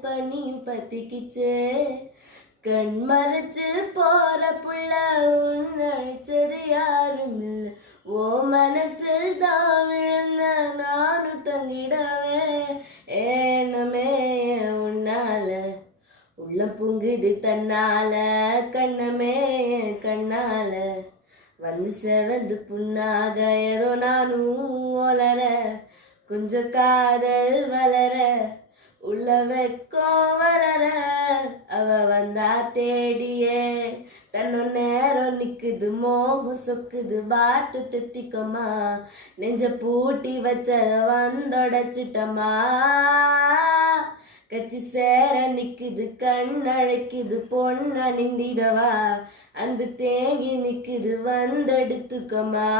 பனியும் பத்திக்கிச்சு கண் மறைச்சு போற புள்ள உன்னழிச்சது யாரும் இல்ல ஓ மனசில் தான் விழுந்த நானும் தங்கிடவே ஏனமே உன்னால உள்ள பொங்குது தன்னால கண்ணமே கண்ணால வந்து செவந்து புண்ணாக ஏதோ நானும் வளர கொஞ்சம் காதல் வளர உள்ள வெக்கம் வளர அவ வந்தா தேடியே தன்னோ நேரம் நிக்குது மோகம் சொக்குது பாட்டு தெத்திக்கமா நெஞ்ச பூட்டி வச்ச வந்தொடைச்சிட்டமா கச்சி சேர நிக்குது கண்ணழைக்குது பொண்ண நிந்திடவா அன்பு தேங்கி நிக்குது வந்தெடுத்துக்கமா